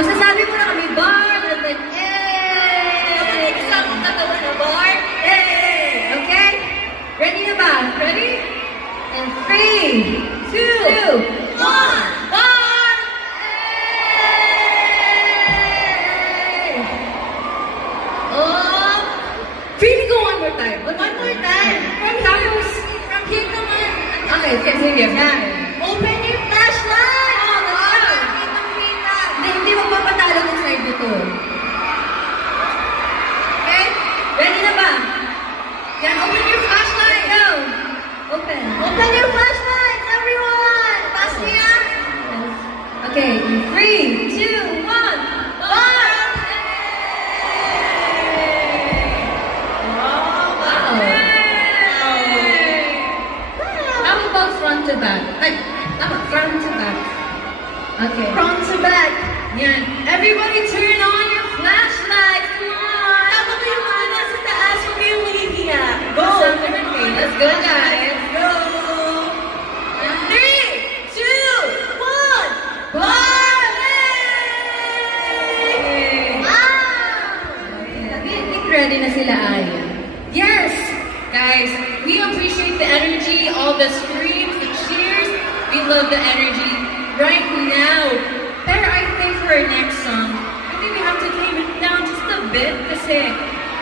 Magsasabi mo na kami, bar, and then, eh! Kapag kasama ang tatawa na bar, Eh! Okay? Ready na ba? Ready? And 3, 2, 1, bar! Eh! Oh! Feeling ko one more time. one more time. From here naman. Okay, sige. Open your flashlight! Oh, wow! Kitang-kita. Hindi magpapatalo ng side nito. Okay? Ready na ba? Yan, open your flashlight. Go! Open. Open your flashlights, everyone! Pass me up. Okay, 3, 2, 1, bar! How about front to back? Ay, tama, front to back. Okay. Front to back. Yan. Everybody turn on your flashlights. Come on. Tama ko yung mga nasa taas. Huwag kayong mahihiya. Go! Okay, let's go, guys. Go! 3, 2, 1, bar! I think ready na sila, Aya. Yes! Guys, we appreciate the energy, all the screams, the cheers. We love the energy right now. Pero I think for our next song, I think we have to tame it down just a bit kasi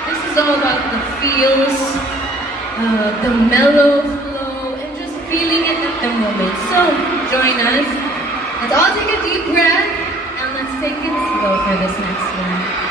this is all about the feels, the mellow flow, and just feeling it at the moment. So, join us. Let's all take a deep breath, and let's take it slow for this next one.